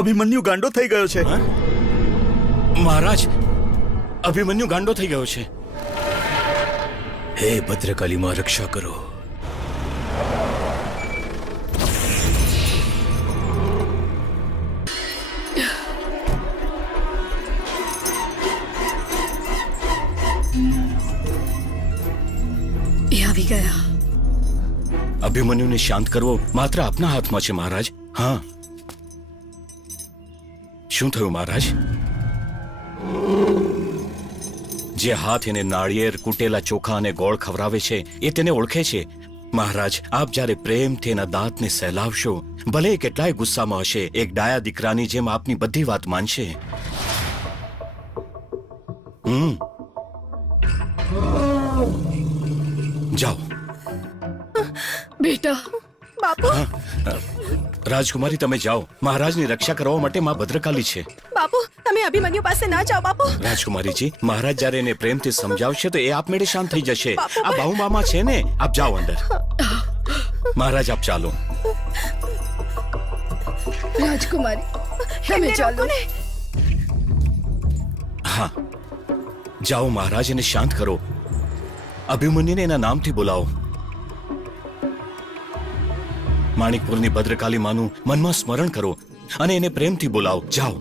અભિમન્યુ ગાંડો થઈ ગયો છે. મહારાજ, અભિમન્યુ ગાંડો થઈ ગયો છે. હે ભદ્રકાલી માં રક્ષા કરો. એ આવી ગયા. અભિમન્યુને શાંત કરવો માત્ર આપના હાથમાં છે મહારાજ. હા, શું થયું મહારાજ? જે હાથ એને નાળિયેર, કૂટેલા ચોખા અને ગોળ ખવરાવે છે એ તેને ઓળખે છે. મહારાજ, આપ જ્યારે પ્રેમથી એના દાંતને સહેલાવશો, ભલે એ કેટલાય ગુસ્સામાં હશે, એક ડાયા દીકરાની જેમ આપની બધી વાત માનશે. જાઓ. બેટા. બાપુ, રાજકુમારી, તમે જાઓ. મહારાજની રક્ષા કરવા માટે માં ભદ્રકાલી છે. બાપુ, તમે અભિમન્યુ પાસે ના જાઓ બાપુ. રાજકુમારીજી, મહારાજ જ્યારે એને પ્રેમથી સમજાવશે તો એ આપમેળે શાંત થઈ જશે. બાપુ, આ બાહુ મામા છે ને, આપ જાઓ અંદર. મહારાજ, આપ ચાલો. રાજકુમારી, તમે એમને ચાલો. રોકો ને. હા, જાઓ મહારાજ, એને શાંત કરો. અભિમન્યુને એના નામથી બોલાવો. માણિકપુરની ભદ્રકાલી માનું મનમાં સ્મરણ કરો અને એને પ્રેમથી બોલાવો. જાઓ.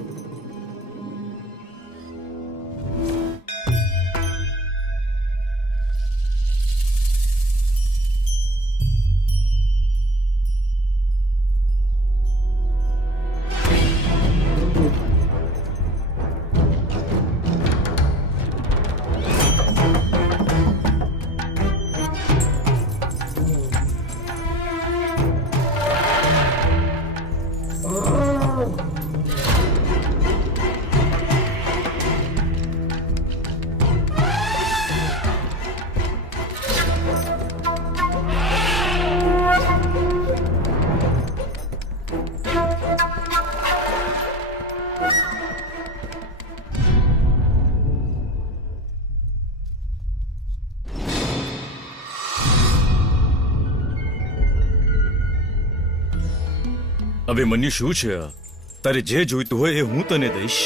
અભિમન્યુ, શું છે આ? તારે જે જોઈતું હોય એ હું તને દઈશ.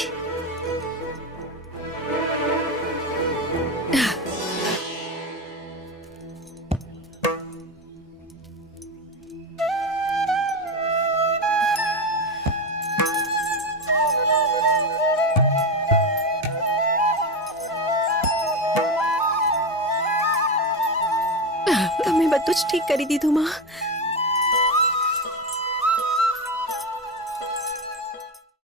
તમે બધું જ ઠીક કરી દીધું માં.